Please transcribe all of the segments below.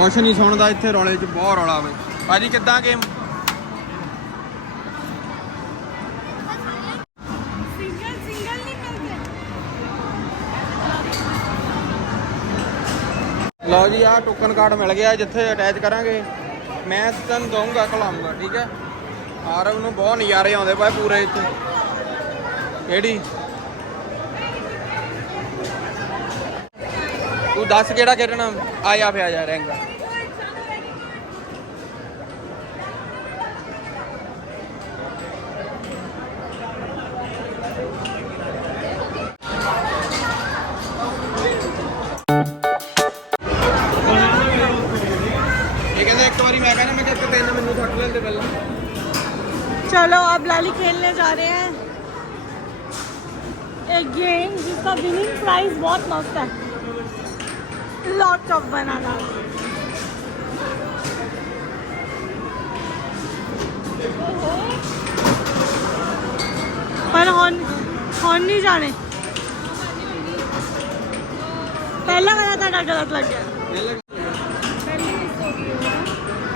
ਕੁਛ ਨਹੀਂ ਸੁਣਦਾ ਇੱਥੇ ਰੌਲੇ 'ਚ ਬਹੁਤ ਰੌਲਾ ਵੇ। ਭਾਜੀ ਕਿੱਦਾਂ ਗੇਮ? ਲਓ ਜੀ ਆਹ ਟੋਕਨ ਕਾਰਡ ਮਿਲ ਗਿਆ ਜਿੱਥੇ ਅਟੈਚ ਕਰਾਂਗੇ। ਮੈਂ ਤੈਨੂੰ ਦਊਂਗਾ ਖਿਲਾਊਂਗਾ ਠੀਕ ਹੈ। ਆਰਵ ਨੂੰ ਬਹੁਤ ਨਜ਼ਾਰੇ ਆਉਂਦੇ ਪਏ ਪੂਰੇ ਇੱਥੇ। ਕਿਹੜੀ ਤੂੰ ਦੱਸ ਕਿਹੜਾ ਖੇਡਣਾ? ਆ ਜਾ ਫੇ ਆ ਜਾ ਰੈਂਕ। ਇਹ ਕਹਿੰਦੇ ਇੱਕ ਵਾਰੀ ਮੈਂ ਕਹਿੰਦਾ ਮੈਂ ਕਿ ਤਿੰਨ ਮੈਨੂੰ ਛੱਡ ਲੈਂਦੇ ਪਹਿਲਾਂ। चलो अब लाली खेलने जा रहे हैं एक गेम जिसका विनिंग प्राइस बहुत मस्त है। लॉट्स ऑफ बनाना। पर हॉर्न नहीं जाने। पहला वाला था ना गलत लग गया।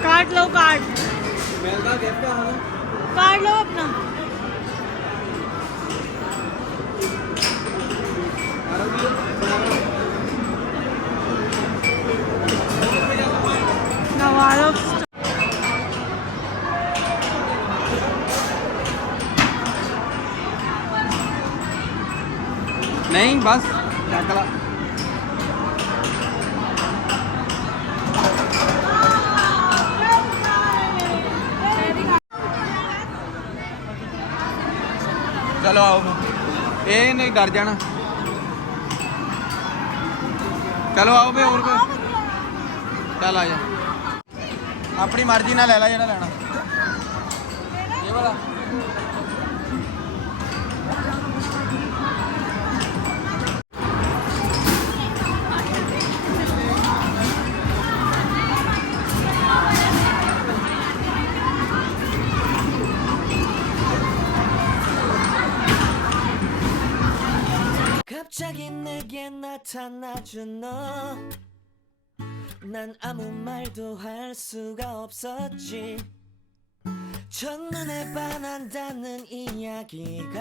काट लो कार्ड। काट लो अपना। नहीं बस चकला चलो आओ। ये नहीं डर जाना। चलो आओ भाई और कोई चल आ जा। अपनी मर्जी ना ले ला जेड़ा लेना। ये वाला 갑자기 내게 나타나준 너 난 아무 말도 할 수가 없었지 첫눈에 반한다는 이야기가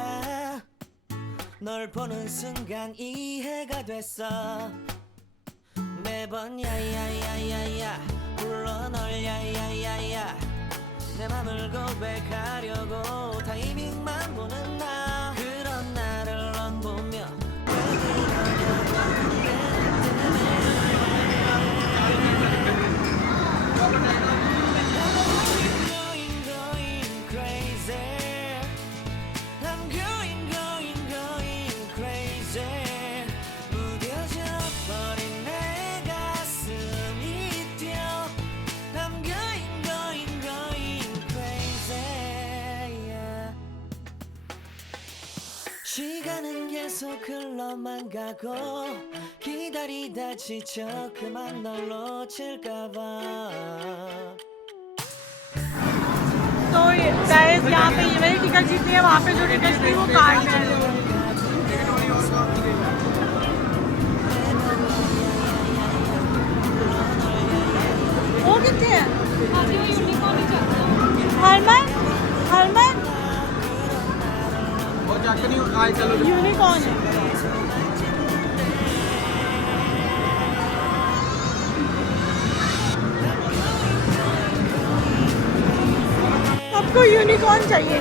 널 보는 순간 이해가 됐어 매번 야야야야야 불러 널 야야야야 내 맘을 고백하려고 타이밍만 보는 나 그런 나를 넌 보며 시간은 계속 흘러만 가고 기다리다 지쳐 그만 널 놓칠까봐 तो गाइस यहाँ पे ये वाली टिकट जीतनी है। वहाँ पे जो टिकट थी वो कार्ड है। वो कितने हैं? हरमन हरमन वो चक नहीं आए। चलो यूनिकॉर्न है। आपको यूनिकॉर्न चाहिए।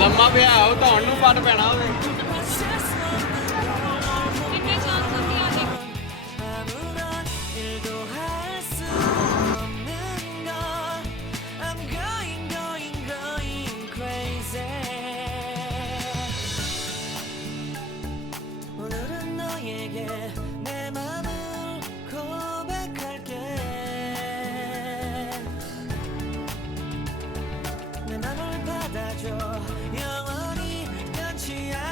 लम्मा पे आओ तो हन्नू पट पैना होवे। 영원히 변치 않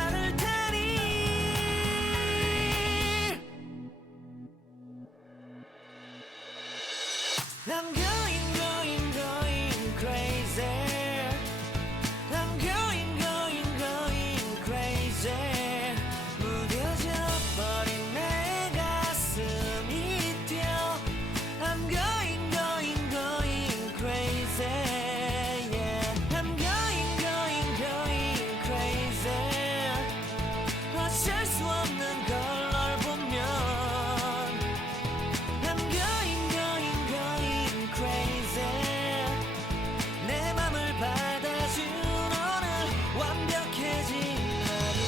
I'm going crazy. I'm going crazy. 무뎌져 버린 내 가슴이 뛰어. I'm going crazy. Yeah. I'm going crazy. 어쩔 수 없는 걸 널 보면. I'm going crazy. 내 맘을 받아준 오늘 완벽해진 하루.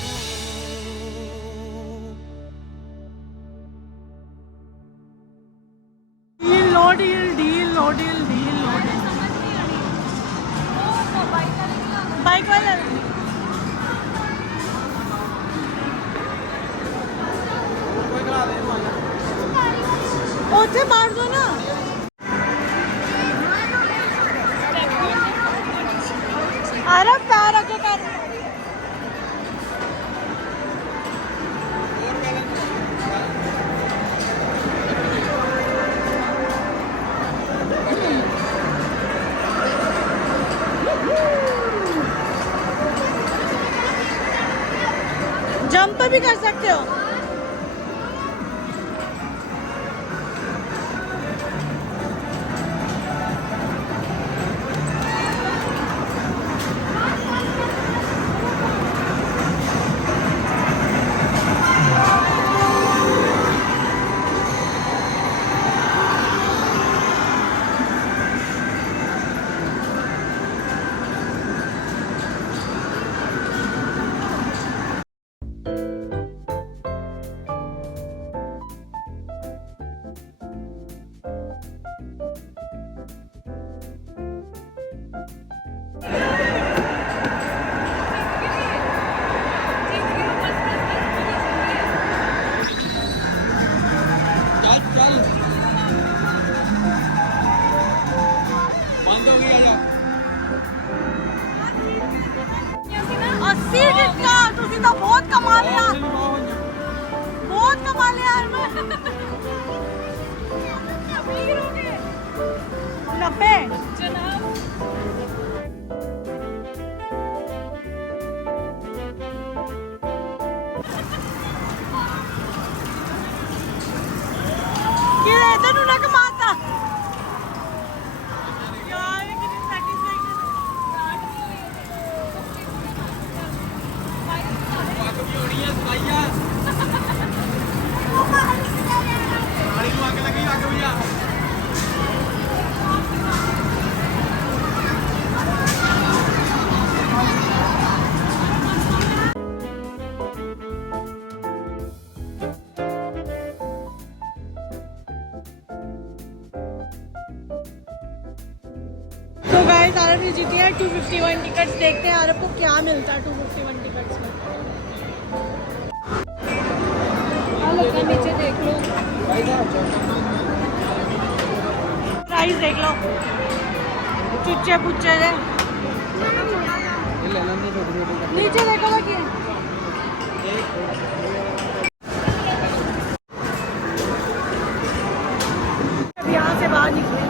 Deal, no deal, deal, no deal, deal, no deal. Bike वाला ਉੱਥੇ ਮਾਰ ਦੋ ਨਾ ਆਰਾ ਪੈਰ ਅੱਗੇ ਕਰ जंप भी कर सकते हो चल बंद हो गया 80 जितना ਤੁਸੀਂ ਤਾਂ ਬਹੁਤ ਕਮਾ ਲਿਆ ਬਹੁਤ ਕਮਾ ਲਿਆ ਹਰਮਨ 90 ਜਨਾਬ ਕਿਹੜੇ ਤੈਨੂੰ ਨਾ ਕਮਾਤਾ ਯਾਰ ਕਿੰਨੀ ਸੈਟੀਸਫੈਕਸ਼ਨ ਅੱਗ ਵੀ ਹੋਣੀ ਹੈ ਸਫਾਈਆ ਨਾਲੀ ਨੂੰ ਅੱਗ ਲੱਗੀ ਅੱਗ ਵੀ ਆ तो गाइस आरब ने जीती है 251 टिकट्स देखते हैं आरब को क्या मिलता है 251 टिकट्स में नीचे देख लो प्राइस देख लो चुच्चे पुच्चे दे नीचे देखो बाकी यहाँ से बाहर निकले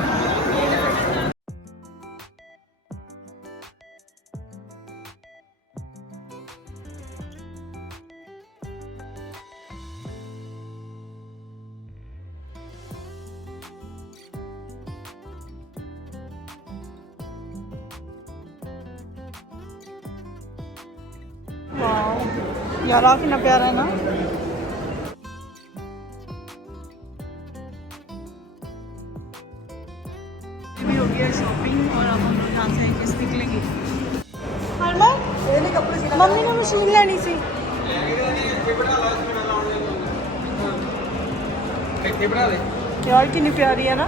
यार आ कितना प्यारा है ना भी हो गया शॉपिंग और अब हम लोग यहाँ से किस निकलेंगे मम्मी ने मशीन लेनी सी यार कितनी प्यारी है ना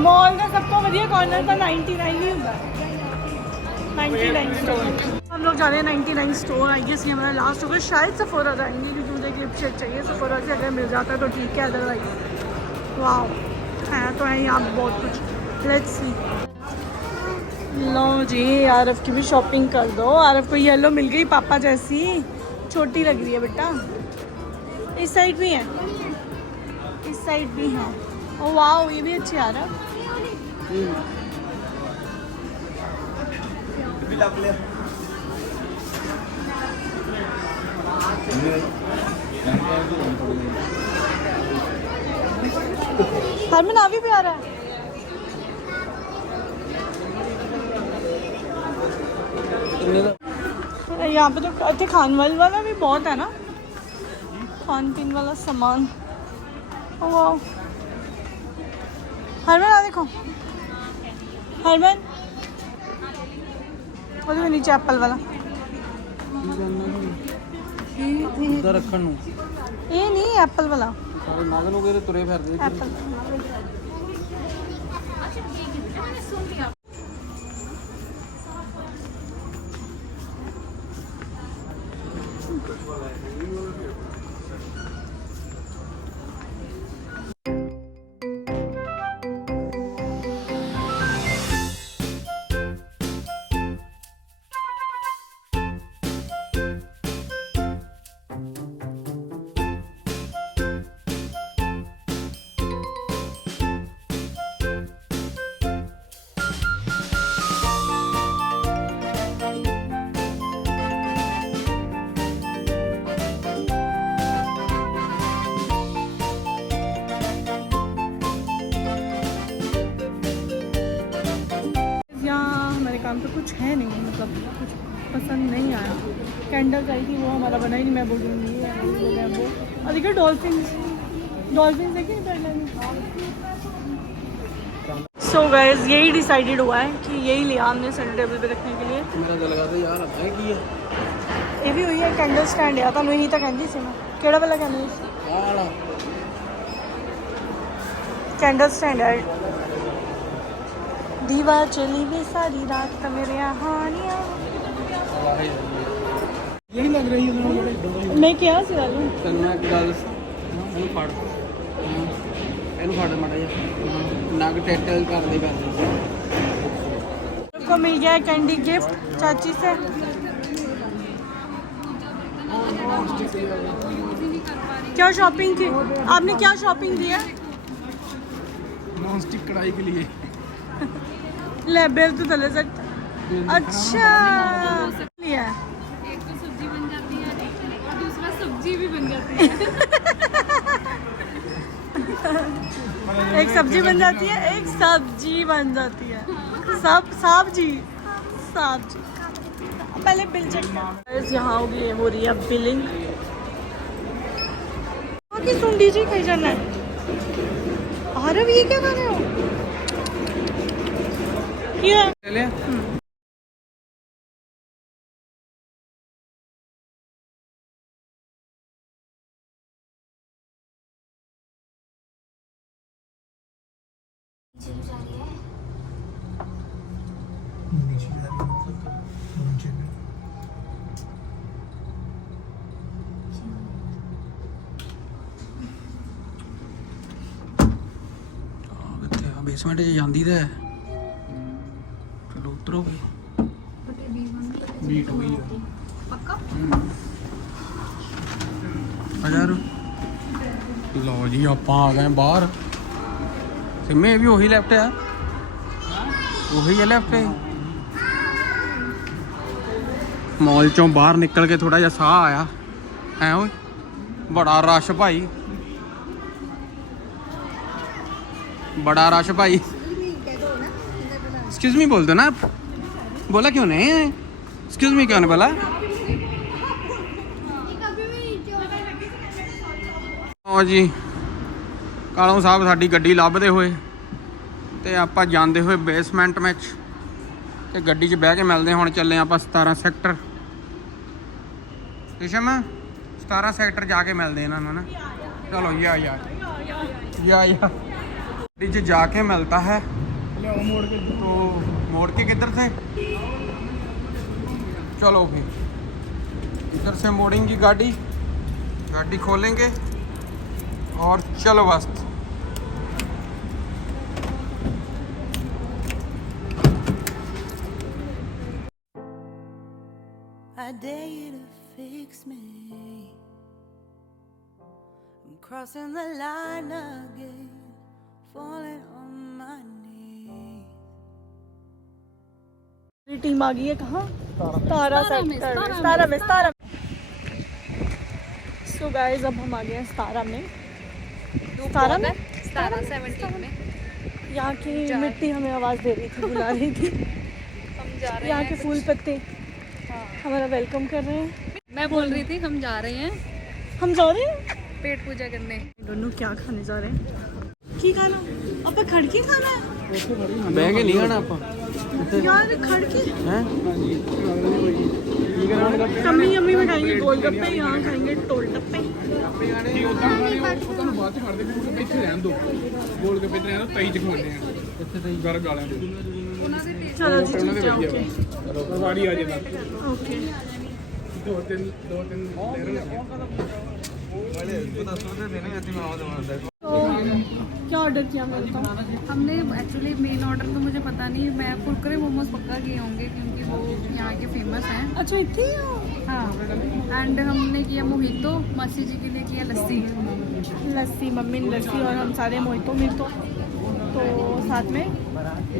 मॉल का सबको बढ़िया कॉर्नर का 99 ही होता है 99 स्टोर हम लोग जा रहे हैं 99 स्टोर आई गेस ये हमारा लास्ट होगा शायद सफोरा जाएंगे क्योंकि मुझे गिफ्ट शेट चाहिए सफोरा से अगर मिल जाता है तो ठीक है अदरवाइज वाह है तो है यहाँ बहुत कुछ लेट्स सी लो जी आरफ की भी शॉपिंग कर दो आरफ को येलो मिल गई पापा जैसी छोटी लग रही है बेटा इस साइड भी है इस साइड भी है। ओ वाओ, ये भी अच्छी आ रहा है। हरमन आ भी आ रहा है। यहाँ पे तो अच्छे खान वाला भी बहुत है ना, खान पीन वाला सामान। ओ वाओ, हरमन आ देखो, हरमन वो देखो नीचे एप्पल वाला। उधर रखन नु ये नहीं, एप्पल वाला। सारे नागन वगैरह तुरे फिरदे एप्पल। हमारे काम पे कुछ है नहीं, मतलब कुछ पसंद नहीं आया। कैंडल्स आई थी, वो हमारा बना ही नहीं। मैं बोल रही हूँ वो और देखिए डॉल्फिन्स देखिए। सो गाइस, यही डिसाइडेड हुआ है कि यही लिया हमने सेंटर टेबल पे रखने के लिए। मेरा दिल करदा यार है की है ये भी हुई है कैंडल स्टैंड है। तुम यही तो कहती सी मैं, केड़ा वाला कहनी वाला कैंडल स्टैंड है। दीवा चली वे सारी रात का मेरे हानिया। यही लग रही है। मैं क्या सी गल ਤੈਨੂੰ ਮੈਂ ਇੱਕ ਗੱਲ ਇਹਨੂੰ ਫੜ ਮਾੜਾ ਜਿਹਾ ਨਗ ਟੈਟਲ ਕਰਦੀ को मिल गया है कैंडी गिफ्ट चाची से। क्या शॉपिंग की आपने? क्या शॉपिंग की है? नॉन स्टिक कढ़ाई के लिए ले बेल तो तले सकता। अच्छा लिया है। एक तो सब्जी बन जाती है और दूसरा सब्जी भी बन जाती है। एक सब्जी बन जाती है, एक सब्जी बन जाती है। सब्जी पहले बिल चेक कर। यहाँ होगी हो रही है बिलिंग। सुन दीजिए कहीं जाना है। आरव ये क्या कर रहे हो? ये ले बेसमेंट च जांदी ते चलो उतरो भी बीट हुई है पक्का। हजार लो जी आप आ गए बाहर। सिम्मे भी वही लेफ्ट है, वही है लेफ्ट है। मॉल चों बाहर निकल के थोड़ा जिहा साह आया है। ओए बड़ा रश भाई, बड़ा रश भाई। एक्सक्यूज मी बोल दो ना आप। बोला क्यों नहीं? एक्सक्यूज मी क्यों नहीं बोला? हाँ जी, ਕਾਲੋਂ ਸਾਹਿਬ ਸਾਡੀ ਗੱਡੀ ਲੱਭਦੇ ਹੋਏ ਤੇ ਆਪਾਂ ਜਾਂਦੇ ਹੋਏ ਬੇਸਮੈਂਟ ਵਿੱਚ ਤੇ ਗੱਡੀ 'ਚ ਬਹਿ ਕੇ ਮਿਲਦੇ। ਹੁਣ ਚੱਲੇ ਆਪਾਂ 17 ਸੈਕਟਰ। ਰਿਸ਼ਮ 17 ਸੈਕਟਰ ਜਾ ਕੇ ਮਿਲਦੇ ਇਹਨਾਂ ਨੂੰ ਨਾ। ਚਲੋ या ਗੱਡੀ 'ਚ ਜਾ ਕੇ ਮਿਲता है। तो मोड़ के किधर से? चलो फिर इधर से मोड़ेंगी गाड़ी, गाड़ी खोलेंगे और चलो बस। I dare you to fix me, crossing the line again, falling on my knees. Team आ गई है कहाँ? तारा सेक्टर में, सतारा। सो गाइस अब हम आ गए हैं सतारा में। सतारा 17 में यहाँ की मिट्टी हमें आवाज़ दे रही थी, बुला रही थी। हम जा रहे यहाँ हैं। के फूल पत्ते हमारा वेलकम कर रहे हैं। मैं बोल रही थी हम जा रहे हैं हम जा रहे हैं पेट पूजा करने। दोनों क्या खाने जा रहे हैं? की खाना? अब खड़की खाना है ਬਹਿ ਕੇ ਨਹੀਂ ਖਾਣਾ ਆਪਾਂ यार, खड़की। ਹੈ कमी यम्मी में खाएंगे गोलगप्पे, यहाँ खाएंगे टोल टप्पे। ਤੁਹਾਨੂੰ ਬਾਅਦ ਚ ਖੜਦੇ ਫਿਰ ਇੱਥੇ ਰਹਿਣ ਦੋ ਗੋਲ ਗੱਪੇ ਤੇ ਰਹਿਣ ਦੋ ਤਈ ਚ ਖਵਾਉਂਦੇ ਆ ਇੱਥੇ ਤਈ ਗਰਮ ਗਾਲਾਂ ਦੇ चलो जी ठीक है, ओके ਚਲੋ ਵਾਰੀ ਆ ਜਾਏਗਾ ओके। ਦੋ ਤਿੰਨ ਲਹਿਰਾਂ ਲੱਗੀਆਂ तो क्या ऑर्डर किया मैं बताऊँ? हमने एक्चुअली मेन ऑर्डर तो मुझे पता नहीं, मैं कुरकुरे मोमोज पक्का किए होंगे क्योंकि वो यहाँ के फेमस हैं। अच्छा इतने ही हो? हाँ एंड हमने किया मोहितो, मासी जी के लिए किया लस्सी। लस्सी, मम्मी ने लस्सी और हम सारे मोहितो मिलतो। तो साथ में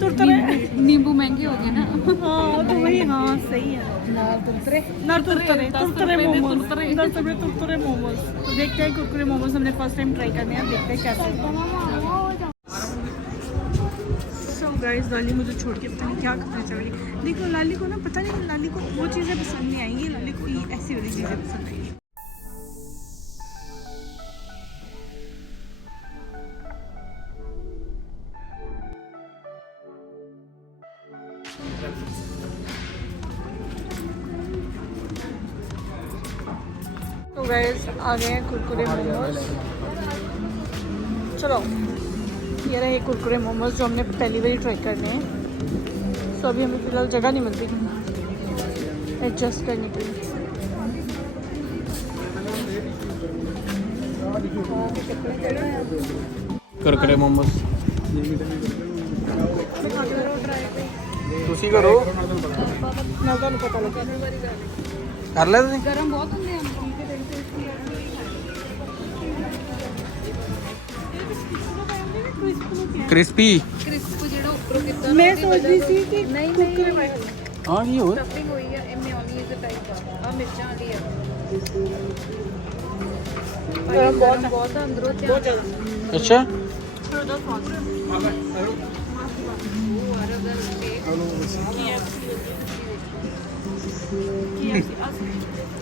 तुरतरे। नींबू महंगे हो गए ना। हाँ तो वही, हाँ सही है ना, तुरतरे मोमोज, तुरतरे मोमोज। तो देखते हैं कुरकुरे मोमोज हमने फर्स्ट टाइम ट्राई करने हैं, देखते हैं कैसे। सो गाइस लाली मुझे छोड़ के पता नहीं क्या करना चाह रही। देखो लाली को ना, पता नहीं लाली को वो चीज़ें पसंद नहीं आएंगी, लाली को ये ऐसी वाली चीज़ें पसंद आएंगी। तो गाइस आ गए हैं कुरकुरे मोमोज। चलो ये रहे कुरकुरे मोमोज जो हमने पहली बार ट्राई करने हैं। सो अभी हमें फिलहाल जगह नहीं मिलती एडजस्ट करने के लिए। ਕੁਰਕਰੇ ਮੋਮੋਸ ਤੁਸੀਂ ਕਰੋ ना तो पता लगे ਕਰ ਲੈ ਤੁਸੀਂ गरम बहुत होंगे हम। ਕ੍ਰਿਸਪੀ क्रिस्प ਜਿਹੜਾ ਉੱਪਰੋਂ ਕਿੱਦਾਂ मैं सोच रही थी कि ਨਹੀਂ कुरकुरे ਨਹੀਂ में ਹਾਂ ਕੀ ਹੋਰ ਸਟਫਿੰग ਹੋਈ ਹੈ, ਇਹ ਮੇਯੋਨੀਜ਼ ਟਾਈਪ ਆ ਮਿਰਚਾਂ ਵਾਲੀ ਆ। ਬਹੁਤ ਆ ਅੰਦਰੋਂ ਤੇ ਅੱਛਾ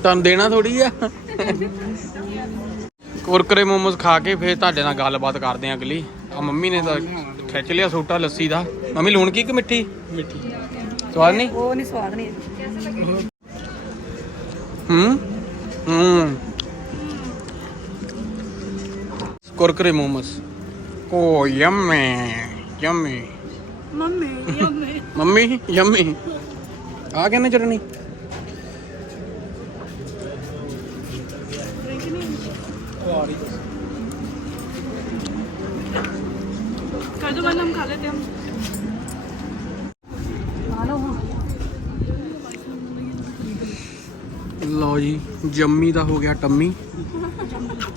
ਤੁਹਾਨੂੰ ਦੇਣਾ ਥੋੜੀ ਆ ਕੁਰਕਰੇ ਮੋਮੋਸ ਖਾ ਕੇ ਫੇਰ ਤੁਹਾਡੇ ਨਾਲ ਗੱਲਬਾਤ ਕਰਦੇ ਆ ਅਗਲੀ। ਆ ਮੰਮੀ ਨੇ ਤਾਂ ਖਿੱਚ ਲਿਆ ਸੂਟਾ ਲੱਸੀ ਦਾ। ਮੰਮੀ ਲੂਣ ਕੀ ਕਿ ਮਿੱਠੀ? ਮਿੱਠੀ ਸਵਾਦ ਨਹੀਂ? वो नहीं स्वाद नहीं है। कुरकुरे momos oh yummy yummy mummy yummy mummy yummy आ गया ना चटनी कर दो बंद, हम खा लेते हैं हम। ਲਓ ਜੀ ਜੰਮੀ ਦਾ ਹੋ ਗਿਆ ਟੰਮੀ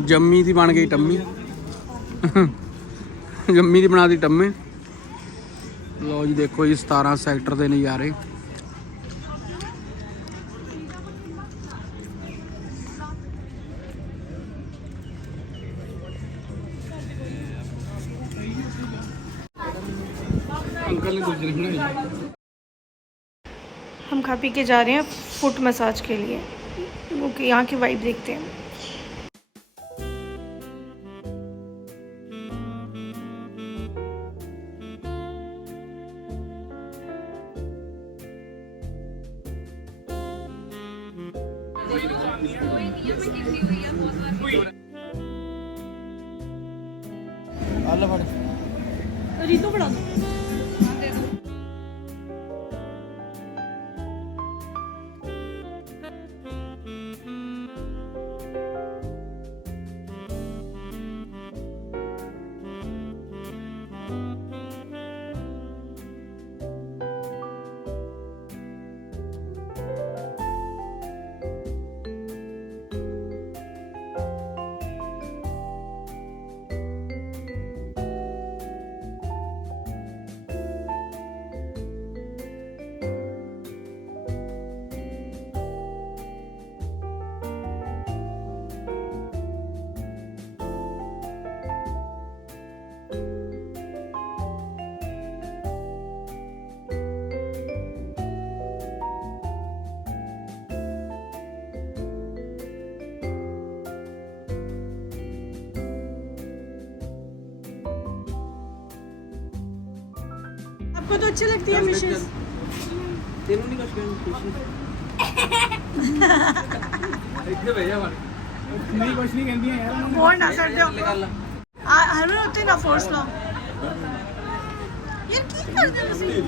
ਜੰਮੀ ਦੀ ਬਣ ਗਈ ਟੰਮੀ ਜੰਮੀ ਦੀ ਬਣਾ ਦੀ ਟੰਮੇ। ਲਓ ਜੀ ਦੇਖੋ ਜੀ 17 ਸੈਕਟਰ ਦੇ ਨਜ਼ਾਰੇ। ਅੰਕਲ ਨੇ ਦੂਜੇ ਨੇ ਬਣਾਈ हम खा पी के जा रहे हैं फुट मसाज के लिए, क्योंकि यहाँ की वाइब देखते हैं। रीतो बड़ा आपको तो अच्छी लगती है फिशेस? तेनू नहीं कुछ कहना ਇੱਥੇ ਭੇਜਿਆ ਵਾਲ ਨਹੀਂ ਕੁਛ ਨਹੀਂ ਕਹਿੰਦੀਆਂ ਯਾਰ ਉਹਨਾਂ ਬਹੁਤ ਨਾ ਕਰ ਦਿਓ ਹਰ ਉੱਤੇ ਨਾ ਫੋਰਸ ਲਾਓ ਯਾਰ ਕੀ ਕਰਦੇ ਹੋ ਤੁਸੀਂ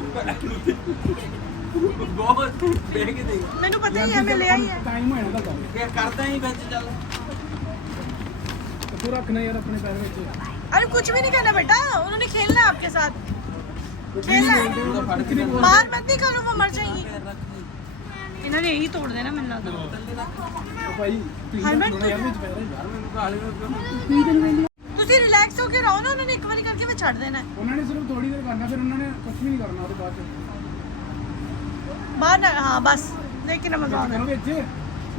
ਬਹੁਤ ਦੇਖ ਕੇ ਦੇਖ ਮੈਨੂੰ ਪਤਾ ਹੀ ਹੈ ਮੈਂ ਲੈ ਆਈ ਹੈ ਟਾਈਮ ਹੋਇਆ ਨਾ ਤਾਂ ਕੀ ਕਰਦਾ ਹੀ ਵਿੱਚ ਚੱਲ ਤੂੰ ਰੱਖਣਾ ਯਾਰ ਆਪਣੇ ਪੈਰ ਵਿੱਚ अरे कुछ भी नहीं करना बेटा उन्होंने खेलना है आपके साथ खेलना है मार मत नहीं करो वो मर जाएंगी इन्होंने यही तोड़ देना मैंने लगता ਉਹ ਭਾਈ ਤੁਸੀਂ ਹਰਮਨ ਥੋੜਾ ਯਾਰ ਵਿੱਚ ਪੈਰ ਯਾਰ ਮੈਨੂੰ ਕਾਲੇ ਤੁਸੀਂ ਰਿਲੈਕਸ ਹੋ ਕੇ ਰਹੋ ਨਾ ਉਹਨਾਂ ਨੇ ਇੱਕ ਵਾਰੀ ਕਰਕੇ ਮੈਂ ਛੱਡ ਦੇਣਾ ਹੈ ਉਹਨਾਂ ਨੇ ਸਿਰਫ ਥੋੜੀ ਦੇਰ ਕਰਨਾ ਫਿਰ ਉਹਨਾਂ ਨੇ ਕੁਝ ਵੀ ਨਹੀਂ ਕਰਨਾ ਉਹਦੇ ਬਾਅਦ ਚ बाहर ना हाँ बस देख के ना मजा ਕਰੋ ਵਿੱਚ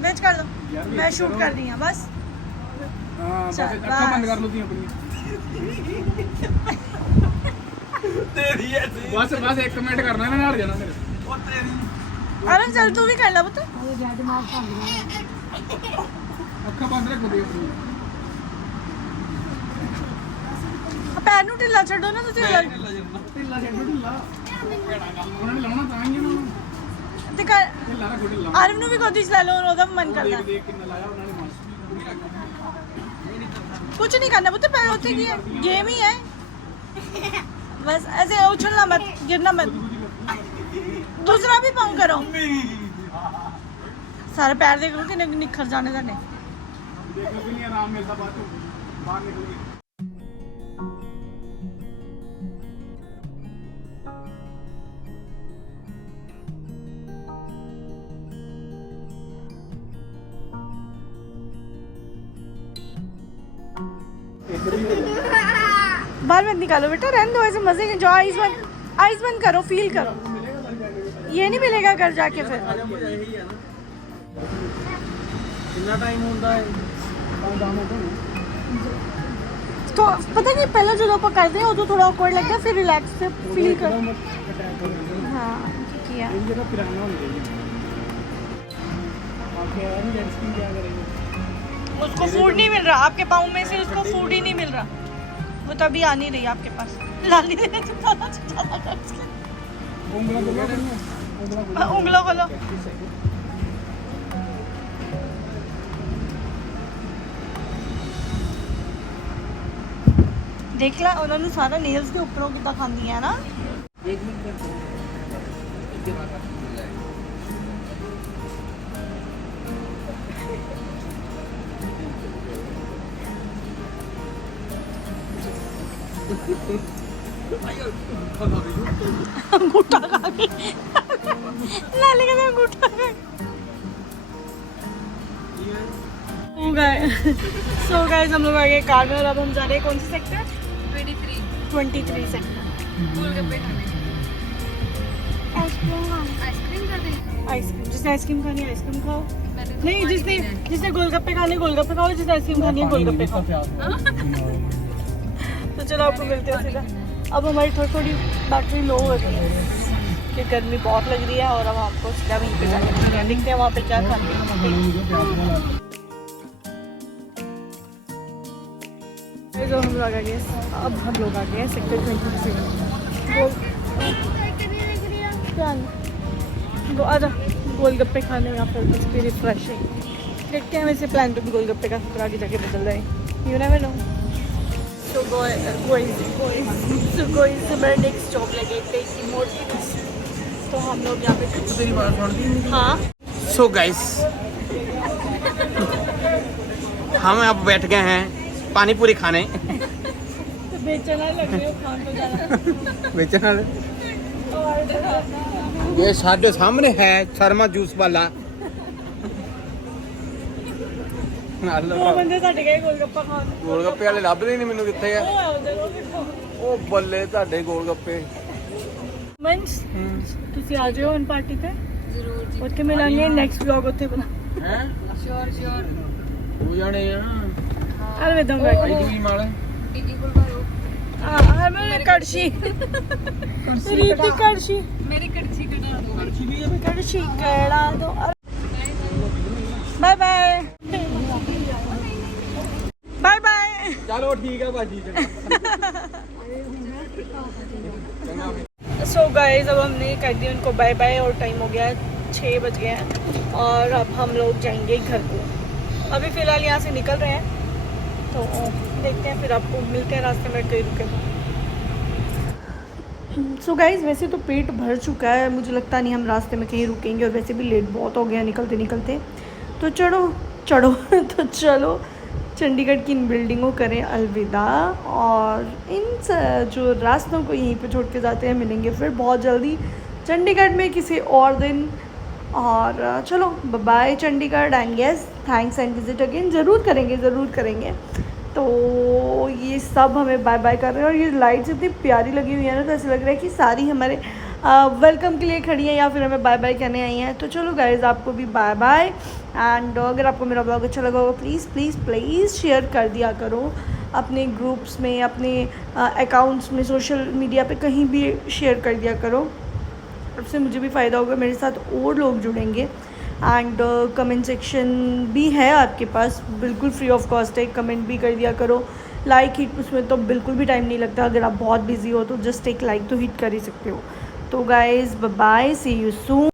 वेच कर दो मैं शूट कर दी हूँ बस ਹਾਂ ਬਸ ਚੱਲ, ਅੱਖਾਂ ਬੰਦ ਬਸ। ਕਰ ਲਓ ਤੁਸੀਂ ਆਪਣੀਆਂ ਤੇਰੀ ਐਸੀ ਬਸ 1 ਮਿੰਟ ਕਰਨਾ ਇਹਨਾਂ ਨਾਲ ਜਾਣਾ ਫਿਰ ਉਹ ਤੇਰੀ अरे चल तू भी कर ला पुत्र ਅੱਖਾਂ ਬੰਦ ਰੱਖੋ ਤੁਸੀਂ ਆਪਣੀਆਂ पैर ਨੂੰ ਢਿੱਲਾ ਛੱਡੋ ਨਾ ਤੁਸੀਂ ਢਿੱਲਾ ਛੱਡੋ ਢਿੱਲਾ ਉਹਨਾਂ ਨੇ ਲਾਉਣਾ ਤਾਂ ਹੀ ਇਹਨਾਂ ਨੂੰ ਤੇ ਕਰ ਢਿੱਲਾ ਰੱਖੋ ਢਿੱਲਾ ਆਰਮ ਨੂੰ ਵੀ ਗੋਦੀ ਚ ਲੈ ਲਓ ਉਹਦਾ ਵੀ ਮਨ ਕਰਦਾ ਦੇਖ ਦੇਖ ਕਿੰਨਾ ਲਾਇਆ ਉਹਨਾਂ ਨੇ ਬਸ ਪੂਰੀ ਰੱਖਣਾ कुछ नहीं करना पुत्र पैर होते की है गेम ही है बस ऐसे उछलना मत गिरना मत दूसरा भी पाँव करो सारे पैर देखो कि निखर जाने का नहीं ਦੇਖੋ ਕਿ ਨਹੀਂ ਆਰਾਮ ਮਿਲਦਾ ਬਾਅਦ ਚੋਂ ਬਾਹਰ ਨਿਕਲ ਕੇ बाल मत निकालो बेटा रहने दो ऐसे मजे के जो आइस बंद करो फील करो ये नहीं मिलेगा घर जाके फिर ਕਿੰਨਾ ਟਾਈਮ ਹੁੰਦਾ ਹੈ तो पता नहीं पहले जो लोग करते हैं वो तो थोड़ा awkward लगता है फिर रिलैक्स से फील करो हाँ किया ਇਹ ਜਿਹੜਾ ਪਿਰਾਨਾ ਹੁੰਦੇ ਜੀ आपके यार जेट स्किन क्या करेंगे उसको फूड नहीं मिल रहा आपके पाँव में से उसको फूड ही नहीं मिल रहा वो तभी आ नहीं रही आपके पास लाली दे ਉਂਗਲਾਂ ਤੋਂ उंगलों खोलो देख ला उन्होंने सारा नेल्स के ऊपरों की तक खांदी है ना अंगूठा खा के लाली का अंगूठा खा सो गाइस हम लोग आ गए कार में और अब हम जा रहे हैं कौन सी सेक्टर 23 सेक्टर गोलगप्पे खाने आइसक्रीम खा दे आइसक्रीम जिसने आइसक्रीम खानी है आइसक्रीम खाओ मैंने तो नहीं जिसने जिसने गोलगप्पे खाने गोलगप्पे खाओ जिसने आइसक्रीम खानी है गोलगप्पे खाओ तो चलो आपको मिलते हैं सीधा अब हमारी थोड़ी बैटरी लो हो गई है कि गर्मी बहुत लग रही है और अब हमको सीधा वहीं पे जाके मिलते हैं देखते हैं वहाँ पे क्या खाते हैं जो हम लोग आ गए अब हम लोग आ गए सेक्टर 23 आजा गोलगप्पे खाने या फिर कुछ भी रिफ्रेशिंग देखते हैं वैसे प्लान तो भी गोलगप्पे का फिर आगे जाके बदल रहे you never know so going मेरा नेक्स्ट जॉब लगे टेकी मोटर्स तो हम लोग यहाँ पे तेरी बात सुनती नहीं हाँ सो गाइस हम अब बैठ गए हैं पानी पूरी खाने तो बेचना लग रही हो खान को जाना बेचन वाले और ये साढ़े सामने है शर्मा जूस वाला दो बंदे ਸਾਡੇ ਗਏ ਗੋਲਗੱਪਾ ਖਾਣ ਗੋਲਗੱਪੇ ਵਾਲੇ ਲੱਭਦੇ ਨਹੀਂ ਮੈਨੂੰ ਕਿੱਥੇ ਆ ਉਹ ਆ ਉਧਰ ਉਹ ਦੇਖੋ ਉਹ ਬੱਲੇ ਤੁਹਾਡੇ ਗੋਲਗੱਪੇ ਮੰਚ ਤੁਸੀਂ ਆ ਜਾਓ ਔਨ ਪਾਰਟੀ ਤੇ जरूर जी ਉੱਥੇ ਮਿਲਾਂਗੇ ਨੈਕਸਟ ਵਲੌਗ ਉੱਥੇ ਬਣਾ ਹੈ श्योर ਹੋ ਜਾਣੇ ਆ ਆ ਵੇ ਦਮ ਆਈ ਦੀ ਮਾਲ टिकी खुलवाओ ਆ ਮੈਂ ਕੜਛੀ ਰੀਤੀ ਕੜਛੀ मेरी कड़छी कटा दो कड़छी केड़ा दो बाय बाय बाय बाय ਚਲੋ ਠੀਕ ਆ ਭਾਜੀ ਚੰਗਾ सो गाइस अब हमने कर दिया उनको बाय बाय और टाइम हो गया है 6 बज गए हैं और अब हम लोग जाएंगे घर को। अभी फ़िलहाल यहाँ से निकल रहे हैं तो देखते हैं, फिर आपको मिलते हैं रास्ते में कहीं रुके। सो गाइस वैसे तो पेट भर चुका है, मुझे लगता नहीं हम रास्ते में कहीं रुकेंगे और वैसे भी लेट बहुत हो गया निकलते निकलते। तो चढ़ो तो चलो चंडीगढ़ की इन बिल्डिंगों करें अलविदा और इन जो रास्तों को यहीं पे छोड़ के जाते हैं मिलेंगे फिर बहुत जल्दी चंडीगढ़ में किसी और दिन। और चलो bye Chandigarh and yes thanks and visit again, ज़रूर करेंगे। तो ये सब हमें बाय बाय कर रहे हैं और ये लाइट्स इतनी प्यारी लगी हुई है ना, तो ऐसा लग रहा है कि सारी हमारे वेलकम के लिए खड़ी हैं या फिर हमें बाय बाय कहने आई हैं। तो चलो गाइज़ आपको भी बाय बाय एंड अगर आपको मेरा ब्लॉग अच्छा लगा होगा प्लीज़ शेयर कर दिया करो अपने ग्रुप्स में, अपने अकाउंट्स में, सोशल मीडिया पे कहीं भी शेयर कर दिया करो। उससे मुझे भी फ़ायदा होगा, मेरे साथ और लोग जुड़ेंगे। एंड कमेंट सेक्शन भी है आपके पास, बिल्कुल फ्री ऑफ कॉस्ट है, कमेंट भी कर दिया करो। लाइक हिट उसमें तो बिल्कुल भी टाइम नहीं लगता, अगर आप बहुत बिजी हो तो जस्ट एक लाइक तो हिट कर ही सकते हो। तो guys bye bye, see you soon.